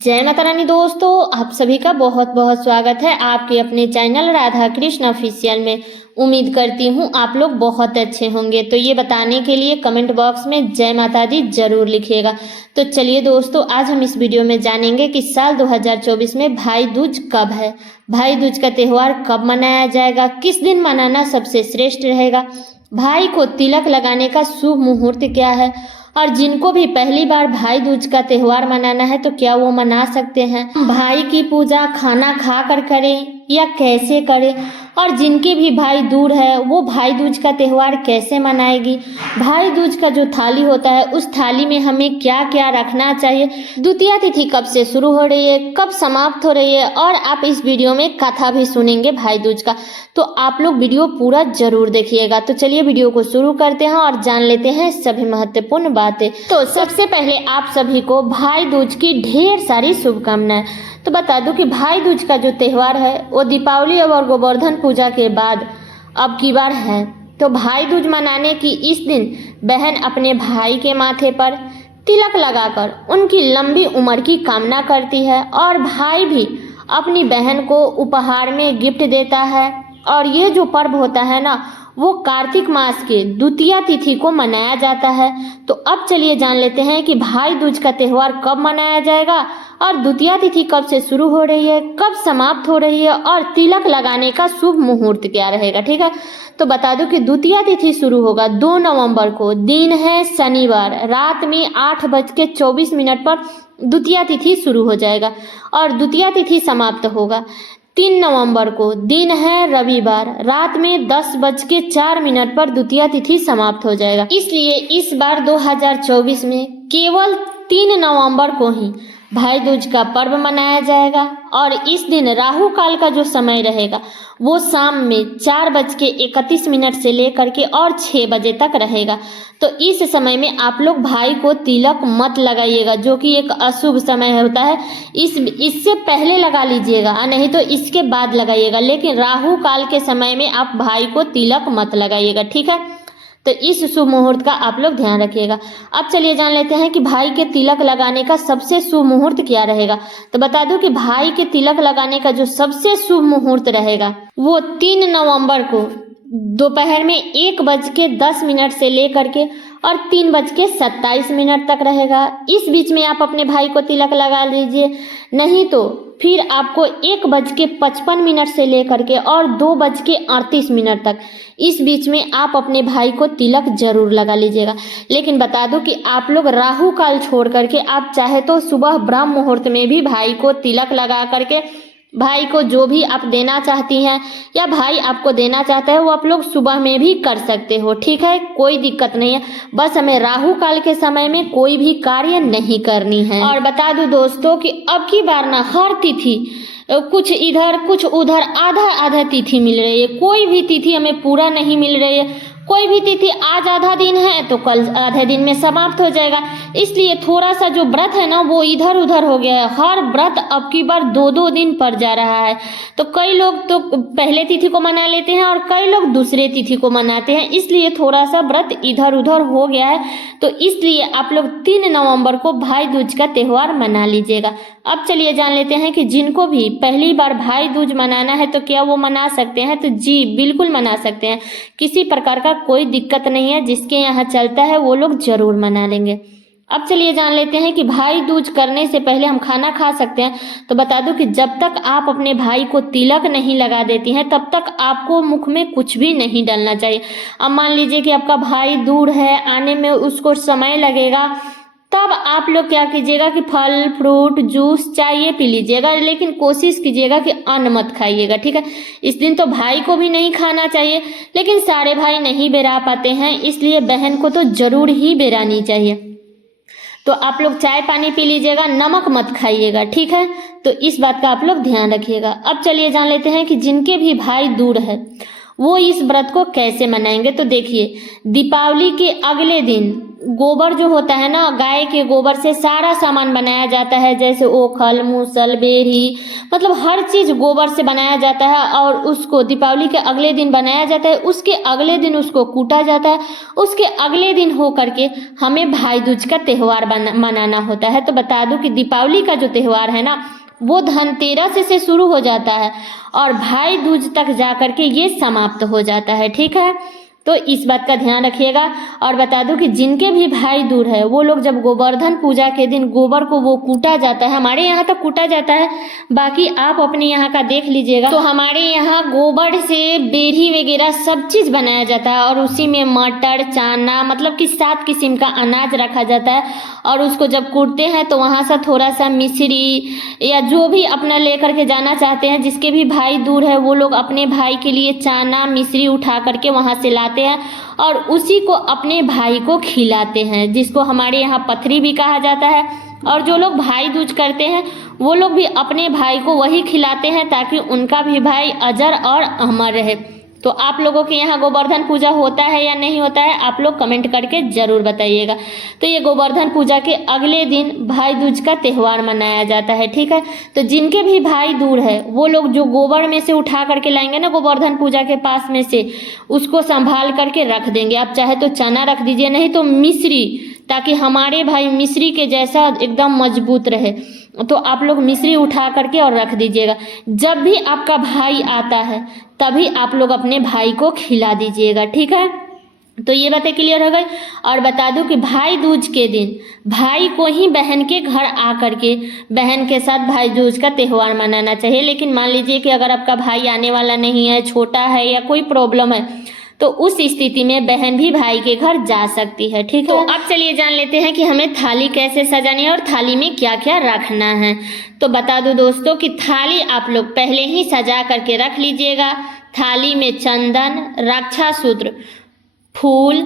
जय माता रानी दोस्तों, आप सभी का बहुत बहुत स्वागत है आपके अपने चैनल राधा कृष्ण ऑफिशियल में। उम्मीद करती हूँ आप लोग बहुत अच्छे होंगे। तो ये बताने के लिए कमेंट बॉक्स में जय माता दी जरूर लिखिएगा। तो चलिए दोस्तों, आज हम इस वीडियो में जानेंगे कि साल 2024 में भाई दूज कब है, भाई दूज का त्यौहार कब मनाया जाएगा, किस दिन मनाना सबसे श्रेष्ठ रहेगा, भाई को तिलक लगाने का शुभ मुहूर्त क्या है, और जिनको भी पहली बार भाई दूज का त्यौहार मनाना है तो क्या वो मना सकते हैं, भाई की पूजा खाना खा कर करें या कैसे करें, और जिनके भी भाई दूर है वो भाई दूज का त्यौहार कैसे मनाएगी, भाई दूज का जो थाली होता है उस थाली में हमें क्या क्या रखना चाहिए, द्वितीया तिथि कब से शुरू हो रही है, कब समाप्त हो रही है, और आप इस वीडियो में कथा भी सुनेंगे भाई दूज का। तो आप लोग वीडियो पूरा जरूर देखिएगा। तो चलिए वीडियो को शुरू करते हैं और जान लेते हैं सभी महत्वपूर्ण बातें। तो सबसे पहले आप सभी को भाई दूज की ढेर सारी शुभकामनाएं। तो बता दूं कि भाई दूज का जो त्यौहार है वो दीपावली और गोवर्धन पूजा के बाद अब की बार है। तो भाई दूज मनाने की इस दिन बहन अपने भाई के माथे पर तिलक लगाकर उनकी लंबी उम्र की कामना करती है, और भाई भी अपनी बहन को उपहार में गिफ्ट देता है। और ये जो पर्व होता है ना, वो कार्तिक मास के द्वितीया तिथि को मनाया जाता है। तो अब चलिए जान लेते हैं कि भाई दूज का त्यौहार कब मनाया जाएगा, और द्वितीया तिथि कब से शुरू हो रही है, कब समाप्त हो रही है, और तिलक लगाने का शुभ मुहूर्त क्या रहेगा। ठीक है, तो बता दूं कि द्वितीया तिथि शुरू होगा 2 नवंबर को, दिन है शनिवार, रात में 8:24 पर द्वितीया तिथि शुरू हो जाएगा, और द्वितीया तिथि समाप्त होगा 3 नवंबर को, दिन है रविवार, रात में 10:04 पर द्वितीया तिथि समाप्त हो जाएगा। इसलिए इस बार 2024 में केवल 3 नवंबर को ही भाई दूज का पर्व मनाया जाएगा, और इस दिन राहु काल का जो समय रहेगा वो शाम में 4:31 से लेकर के और 6 बजे तक रहेगा। तो इस समय में आप लोग भाई को तिलक मत लगाइएगा, जो कि एक अशुभ समय होता है। इससे पहले लगा लीजिएगा, नहीं तो इसके बाद लगाइएगा, लेकिन राहु काल के समय में आप भाई को तिलक मत लगाइएगा। ठीक है, तो इस शुभ मुहूर्त का आप लोग ध्यान रखिएगा। अब चलिए जान लेते हैं कि भाई के तिलक लगाने का सबसे शुभ मुहूर्त क्या रहेगा। तो बता दूं कि भाई के तिलक लगाने का जो सबसे शुभ मुहूर्त रहेगा वो 3 नवंबर को दोपहर में 1:10 से लेकर के और 3:27 तक रहेगा। इस बीच में आप अपने भाई को तिलक लगा लीजिए, नहीं तो फिर आपको 1:55 से लेकर के और 2:38 तक, इस बीच में आप अपने भाई को तिलक जरूर लगा लीजिएगा। लेकिन बता दूं कि आप लोग राहु काल छोड़ करके आप चाहे तो सुबह ब्रह्म मुहूर्त में भी भाई को तिलक लगा करके भाई को जो भी आप देना चाहती हैं या भाई आपको देना चाहता है वो आप लोग सुबह में भी कर सकते हो। ठीक है, कोई दिक्कत नहीं है, बस हमें राहु काल के समय में कोई भी कार्य नहीं करनी है। और बता दूं दोस्तों कि अब की बार ना हर तिथि कुछ इधर कुछ उधर आधा आधा तिथि मिल रही है, कोई भी तिथि हमें पूरा नहीं मिल रही है। कोई भी तिथि आज आधा दिन है तो कल आधे दिन में समाप्त हो जाएगा, इसलिए थोड़ा सा जो व्रत है ना वो इधर उधर हो गया है। हर व्रत अब की बार 2-2 दिन पड़ जा रहा है, तो कई लोग तो पहले तिथि को मना लेते हैं और कई लोग दूसरे तिथि को मनाते हैं, इसलिए थोड़ा सा व्रत इधर उधर हो गया है। तो इसलिए आप लोग 3 नवंबर को भाई दूज का त्यौहार मना लीजिएगा। अब चलिए जान लेते हैं कि जिनको भी पहली बार भाई दूज मनाना है तो क्या वो मना सकते हैं। तो जी बिल्कुल मना सकते हैं, किसी प्रकार का कोई दिक्कत नहीं है, जिसके यहाँ चलता है वो लोग जरूर मना लेंगे। अब चलिए जान लेते हैं कि भाई दूज करने से पहले हम खाना खा सकते हैं। तो बता दूं कि जब तक आप अपने भाई को तिलक नहीं लगा देती हैं तब तक आपको मुख में कुछ भी नहीं डालना चाहिए। अब मान लीजिए कि आपका भाई दूर है, आने में उसको समय लगेगा, तब आप लोग क्या कीजिएगा कि फल फ्रूट जूस चाय पी लीजिएगा, लेकिन कोशिश कीजिएगा कि अन्न मत खाइएगा। ठीक है, इस दिन तो भाई को भी नहीं खाना चाहिए, लेकिन सारे भाई नहीं बेरा पाते हैं, इसलिए बहन को तो जरूर ही बेरानी चाहिए। तो आप लोग चाय पानी पी लीजिएगा, नमक मत खाइएगा। ठीक है, तो इस बात का आप लोग ध्यान रखिएगा। अब चलिए जान लेते हैं कि जिनके भी भाई दूर है वो इस व्रत को कैसे मनाएंगे। तो देखिए, दीपावली के अगले दिन गोबर जो होता है ना, गाय के गोबर से सारा सामान बनाया जाता है, जैसे ओखल, मूसल, बेरी, मतलब हर चीज़ गोबर से बनाया जाता है। और उसको दीपावली के अगले दिन बनाया जाता है, उसके अगले दिन उसको कूटा जाता है, उसके अगले दिन हो करके हमें भाई दूज का त्यौहार मनाना होता है। तो बता दूं कि दीपावली का जो त्यौहार है ना, वो धनतेरस से शुरू हो जाता है और भाई दूज तक जा करके ये समाप्त हो जाता है। ठीक है, तो इस बात का ध्यान रखिएगा। और बता दूं कि जिनके भी भाई दूर है वो लोग जब गोवर्धन पूजा के दिन गोबर को वो कूटा जाता है, हमारे यहाँ तो कूटा जाता है, बाकी आप अपने यहाँ का देख लीजिएगा, तो हमारे यहाँ गोबर से बेरी वगैरह सब चीज़ बनाया जाता है और उसी में मटर, चना, मतलब कि 7 किस्म का अनाज रखा जाता है। और उसको जब कूटते हैं तो वहाँ से थोड़ा सा मिश्री या जो भी अपना लेकर के जाना चाहते हैं, जिसके भी भाई दूर है वो लोग अपने भाई के लिए चना, मिश्री उठा करके वहाँ से लाते हैं और उसी को अपने भाई को खिलाते हैं, जिसको हमारे यहाँ पथरी भी कहा जाता है। और जो लोग भाई दूज करते हैं वो लोग भी अपने भाई को वही खिलाते हैं ताकि उनका भी भाई अजर और अमर रहे। तो आप लोगों के यहाँ गोवर्धन पूजा होता है या नहीं होता है, आप लोग कमेंट करके ज़रूर बताइएगा। तो ये गोवर्धन पूजा के अगले दिन भाई दूज का त्यौहार मनाया जाता है। ठीक है, तो जिनके भी भाई दूर है वो लोग जो गोबर में से उठा करके लाएंगे ना गोवर्धन पूजा के पास में से, उसको संभाल करके रख देंगे। आप चाहे तो चना रख दीजिए, नहीं तो मिश्री, ताकि हमारे भाई मिश्री के जैसा एकदम मजबूत रहे। तो आप लोग मिश्री उठा करके और रख दीजिएगा। जब भी आपका भाई आता है तभी आप लोग अपने भाई को खिला दीजिएगा। ठीक है, तो ये बातें क्लियर हो गई। और बता दूं कि भाई दूज के दिन भाई को ही बहन के घर आकर के बहन के साथ भाई दूज का त्यौहार मनाना चाहिए। लेकिन मान लीजिए कि अगर आपका भाई आने वाला नहीं है, छोटा है या कोई प्रॉब्लम है, तो उस स्थिति में बहन भी भाई के घर जा सकती है। ठीक है, तो अब चलिए जान लेते हैं कि हमें थाली कैसे सजानी है और थाली में क्या क्या रखना है। तो बता दूं दोस्तों कि थाली आप लोग पहले ही सजा करके रख लीजिएगा। थाली में चंदन, रक्षा सूत्र, फूल,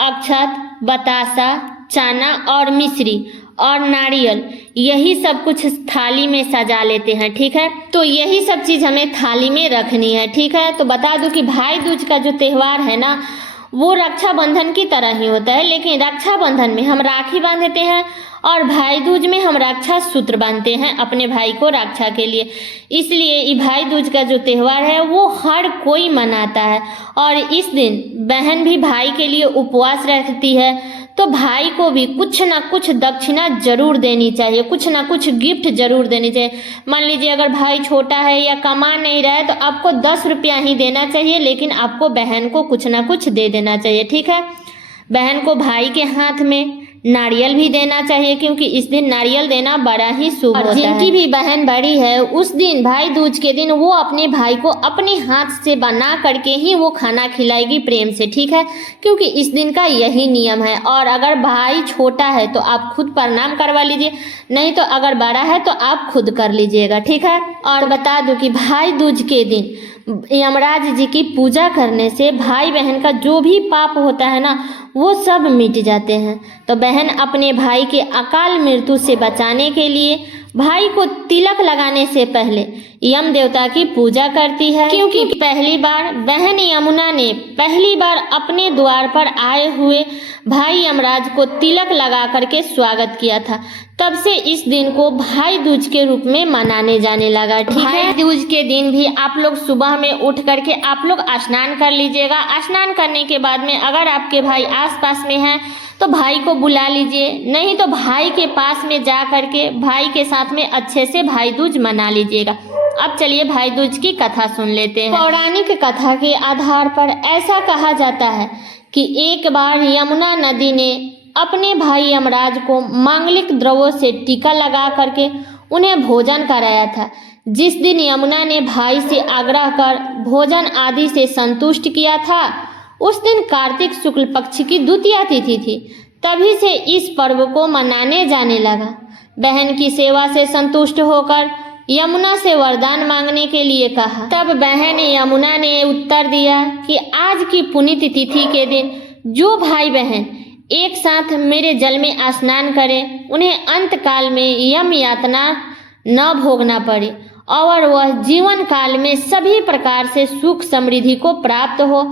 अक्षत, बतासा, चना और मिश्री और नारियल, यही सब कुछ थाली में सजा लेते हैं। ठीक है, तो यही सब चीज़ हमें थाली में रखनी है। ठीक है, तो बता दूं कि भाई दूज का जो त्यौहार है ना, वो रक्षाबंधन की तरह ही होता है, लेकिन रक्षाबंधन में हम राखी बांधते हैं और भाई दूज में हम रक्षा सूत्र बांधते हैं अपने भाई को रक्षा के लिए। इसलिए ये भाई दूज का जो त्यौहार है वो हर कोई मनाता है और इस दिन बहन भी भाई के लिए उपवास रखती है। तो भाई को भी कुछ ना कुछ दक्षिणा जरूर देनी चाहिए, कुछ ना कुछ गिफ्ट जरूर देनी चाहिए। मान लीजिए अगर भाई छोटा है या कमा नहीं रहा है तो आपको 10 रुपया ही देना चाहिए, लेकिन आपको बहन को कुछ ना कुछ दे देना चाहिए। ठीक है, बहन को भाई के हाथ में नारियल भी देना चाहिए, क्योंकि इस दिन नारियल देना बड़ा ही शुभ होता है। जिनकी भी बहन बड़ी है उस दिन भाई दूज के दिन वो अपने भाई को अपने हाथ से बना करके ही वो खाना खिलाएगी प्रेम से। ठीक है, क्योंकि इस दिन का यही नियम है। और अगर भाई छोटा है तो आप खुद प्रणाम करवा लीजिए, नहीं तो अगर बड़ा है तो आप खुद कर लीजिएगा। ठीक है, और बता दूं कि भाई दूज के दिन यमराज जी की पूजा करने से भाई बहन का जो भी पाप होता है ना वो सब मिट जाते हैं। तो बहन अपने भाई के अकाल मृत्यु से बचाने के लिए भाई को तिलक लगाने से पहले यम देवता की पूजा करती है, क्योंकि पहली बार बहन यमुना ने पहली बार अपने द्वार पर आए हुए भाई यमराज को तिलक लगा करके स्वागत किया था। तब से इस दिन को भाई दूज के रूप में मनाने जाने लगा। ठीक है, भाई दूज के दिन भी आप लोग सुबह में उठ करके आप लोग स्नान कर लीजिएगा। स्नान करने के बाद में अगर आपके भाई आसपास में हैं तो भाई को बुला लीजिए, नहीं तो भाई के पास में जा करके भाई के साथ में अच्छे से भाई दूज मना लीजिएगा। अब चलिए भाई दूज की कथा सुन लेते हैं। पौराणिक कथा के आधार पर ऐसा कहा जाता है कि एक बार यमुना नदी ने अपने भाई यमराज को मांगलिक द्रव्यों से टीका लगा करके उन्हें भोजन कराया था। जिस दिन यमुना ने भाई से आग्रह कर भोजन आदि से संतुष्ट किया था उस दिन कार्तिक शुक्ल पक्ष की द्वितीया तिथि थी। तभी से इस पर्व को मनाने जाने लगा। बहन की सेवा से संतुष्ट होकर यमुना से वरदान मांगने के लिए कहा। तब बहन यमुना ने उत्तर दिया कि आज की पुनीत तिथि के दिन जो भाई बहन एक साथ मेरे जल में स्नान करें उन्हें अंत काल में यम यातना न भोगना पड़े और वह जीवन काल में सभी प्रकार से सुख समृद्धि को प्राप्त हो।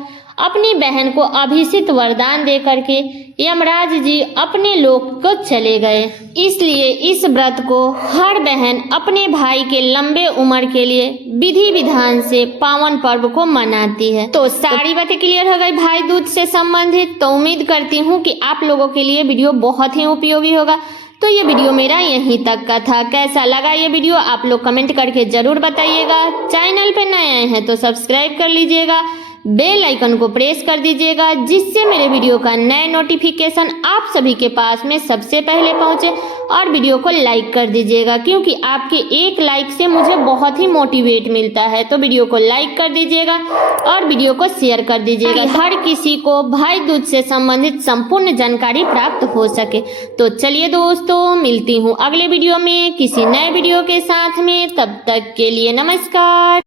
अपनी बहन को अभिषिक्त वरदान दे करके यमराज जी अपने लोक को चले गए। इसलिए इस व्रत को हर बहन अपने भाई के लंबे उम्र के लिए विधि विधान से पावन पर्व को मनाती है। तो सारी बातें क्लियर हो गई भाई दूज से संबंधित। तो उम्मीद करती हूँ कि आप लोगों के लिए वीडियो बहुत ही उपयोगी होगा। तो ये वीडियो मेरा यहीं तक का था। कैसा लगा ये वीडियो आप लोग कमेंट करके जरूर बताइएगा। चैनल पे नए आए हैं तो सब्सक्राइब कर लीजिएगा, बेल आइकन को प्रेस कर दीजिएगा, जिससे मेरे वीडियो का नए नोटिफिकेशन आप सभी के पास में सबसे पहले पहुंचे। और वीडियो को लाइक कर दीजिएगा, क्योंकि आपके एक लाइक से मुझे बहुत ही मोटिवेट मिलता है। तो वीडियो को लाइक कर दीजिएगा और वीडियो को शेयर कर दीजिएगा, हर किसी को भाई दूज से संबंधित संपूर्ण जानकारी प्राप्त हो सके। तो चलिए दोस्तों, मिलती हूँ अगले वीडियो में किसी नए वीडियो के साथ में। तब तक के लिए नमस्कार।